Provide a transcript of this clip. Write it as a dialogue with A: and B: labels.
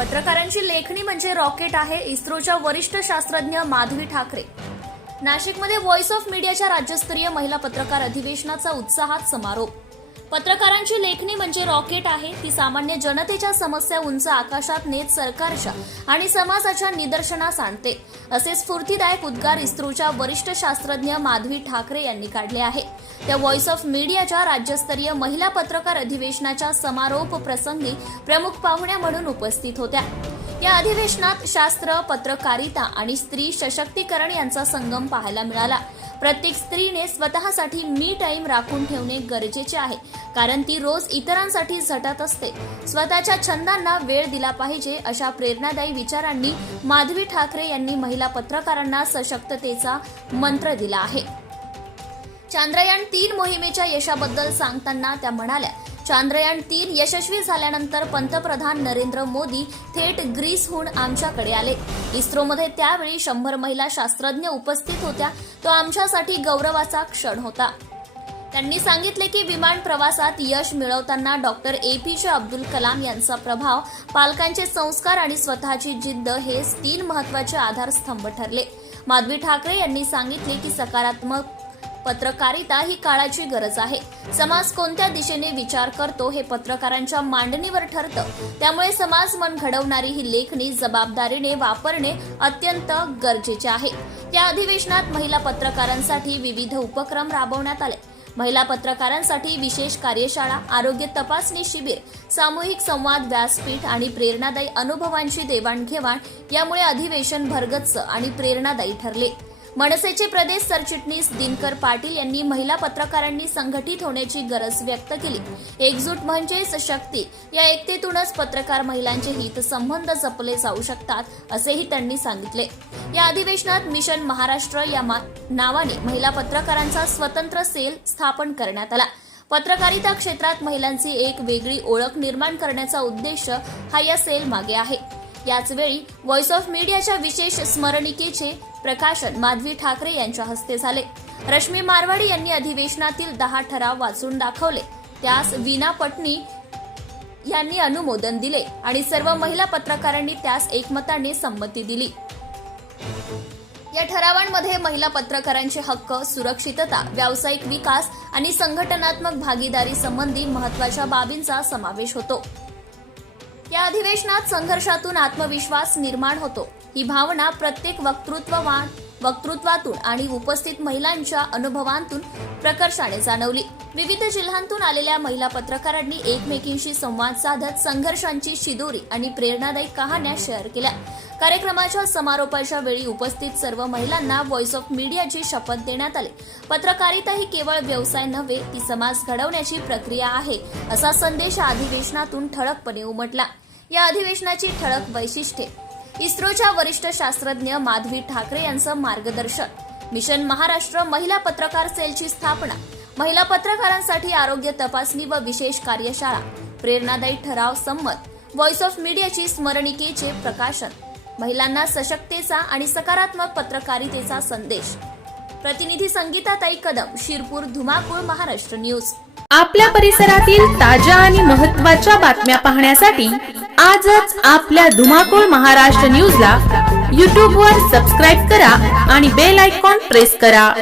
A: पत्रकारांची लेखणी म्हणजे रॉकेट आहे इस्रोच्या वरिष्ठ शास्त्रज्ञ माधवी ठाकरे. नाशिकमध्ये व्हॉइस ऑफ मीडियाच्या राज्यस्तरीय महिला पत्रकार अधिवेशनाचा उत्साहात समारोप. पत्रकारांची लेखणी म्हणजे रॉकेट आहे. ती सामान्य जनतेच्या समस्या उंच आकाशात नेत सरकारच्या आणि समाजाच्या निदर्शनास आणते. असे स्फूर्तीदायक उद्गार इस्रोच्या वरिष्ठ शास्त्रज्ञ माधवी ठाकरे यांनी काढले आहे. त्या व्हॉइस ऑफ मीडियाच्या राज्यस्तरीय महिला पत्रकार अधिवेशनाच्या समारोप प्रसंगी प्रमुख पाहुण्या म्हणून उपस्थित होत्या. या अधिवेशनात शास्त्र पत्रकारिता आणि स्त्री सशक्तीकरण यांचा संगम पाहायला मिळाला. प्रत्येक स्त्रीने स्वतःसाठी मी टाईम राखून ठेवणे गरजेचे आहे. कारण ती रोज इतरांसाठी झटत असते. स्वतःच्या छंदांना वेळ दिला पाहिजे अशा प्रेरणादायी विचारांनी माधवी ठाकरे यांनी महिला पत्रकारांना सशक्ततेचा मंत्र दिला आहे. चांद्रयान तीन मोहिमेच्या यशाबद्दल सांगताना त्या म्हणाल्या चांद्रयान तीन यशस्वी झाल्यानंतर पंतप्रधान नरेंद्र मोदी थेट ग्रीसहून आमच्याकडे आले. इस्रोमध्ये त्यावेळी शंभर महिला शास्त्रज्ञ उपस्थित होत्या. तो आमच्यासाठी गौरवाचा क्षण होता. त्यांनी सांगितले की विमान प्रवासात यश मिळवताना डॉक्टर ए पी जे अब्दुल कलाम यांचा प्रभाव पालकांचे संस्कार आणि स्वतःची जिद्द हे तीन महत्त्वाचे आधारस्तंभ ठरले. माधवी ठाकरे यांनी सांगितले की सकारात्मक पत्रकारिता ही काळाची गरज आहे. समाज कोणत्या दिशेने विचार करतो हे पत्रकारांच्या मांडणीवर ठरतं. त्यामुळे समाज मन घडवणारी ही लेखणी जबाबदारीने वापरणे अत्यंत गरजेचे आहे. या अधिवेशनात महिला पत्रकारांसाठी विविध उपक्रम राबवण्यात आले. महिला पत्रकारांसाठी विशेष कार्यशाळा आरोग्य तपासणी शिबिर सामूहिक संवाद व्यासपीठ आणि प्रेरणादायी अनुभवांची देवाणघेवाण यामुळे अधिवेशन भरगच्च आणि प्रेरणादायी ठरले. मनसेचे प्रदेश सरचिटणीस दिनकर पाटील यांनी महिला पत्रकारांनी संघटित होण्याची गरज व्यक्त केली. एकजूट म्हणजेच शक्ती. या एकतेतूनच पत्रकार महिलांचे हितसंबंध जपले जाऊ शकतात असेही त्यांनी सांगितले. या अधिवेशनात मिशन महाराष्ट्र या मा- नावाने महिला पत्रकारांचा स्वतंत्र सेल स्थापन करण्यात आला. पत्रकारिता क्षेत्रात महिलांची एक वेगळी ओळख निर्माण करण्याचा उद्देश हा या सेल मागे आहे. याचवेळी व्हॉइस ऑफ मीडियाच्या विशेष स्मरणिकेचे प्रकाशन माधवी ठाकरे यांच्या हस्ते झाले. रश्मी मारवाडी यांनी अधिवेशनातील दहा ठराव वाचून दाखवले. त्यास वीणा पटनी यांनी अनुमोदन दिले आणि सर्व महिला पत्रकारांनी त्यास एकमताने संमती दिली. या ठरावांमध्ये महिला पत्रकारांचे हक्क सुरक्षितता व्यावसायिक विकास आणि संघटनात्मक भागीदारी संबंधी महत्त्वाच्या बाबींचा समावेश होतो. या अधिवेशनात संघर्षातून आत्मविश्वास निर्माण होतो. ही भावना प्रत्येक वक्तृत्ववान वक्तृत्वातून आणि उपस्थित महिलांच्या अनुभवांतून प्रकर्षाने जाणवली. विविध जिल्ह्यांतून आलेल्या महिला पत्रकारांनी एकमेकींशी संवाद साधत संघर्षांची शिदोरी आणि प्रेरणादायी कहाण्या शेअर केल्या. कार्यक्रमाच्या समारोपाच्या वेळी उपस्थित सर्व महिलांना व्हॉइस ऑफ मीडियाची शपथ देण्यात आली. पत्रकारिता ही केवळ व्यवसाय नव्हे ती समाज घडवण्याची प्रक्रिया आहे असा संदेश अधिवेशनातून ठळकपणे उमटला. या अधिवेशनाची ठळक वैशिष्ट्ये. इस्रोच्या वरिष्ठ शास्त्रज्ञ माधवी ठाकरे यांचं मार्गदर्शन. मिशन महाराष्ट्र महिला पत्रकार सेलची स्थापना. महिला पत्रकारांसाठी आरोग्य तपासणी व विशेष कार्यशाळा. प्रेरणादायी ठराव संमत. व्हॉइस ऑफ मीडियाची स्मरणिकेचे प्रकाशन. महिलांना सशक्तेचा आणि सकारात्मक पत्रकारितेचा संदेश. प्रतिनिधी संगीताताई कदम शिरपूर धुमाकूळ महाराष्ट्र न्यूज.
B: आपल्या परिसरातील ताज्या आणि महत्त्वाच्या बातम्या पाहण्यासाठी आजच आपल्या धुमाकूळ महाराष्ट्र न्यूजला यूट्यूबवर सबस्क्राईब करा आणि बेल आयकॉन प्रेस करा.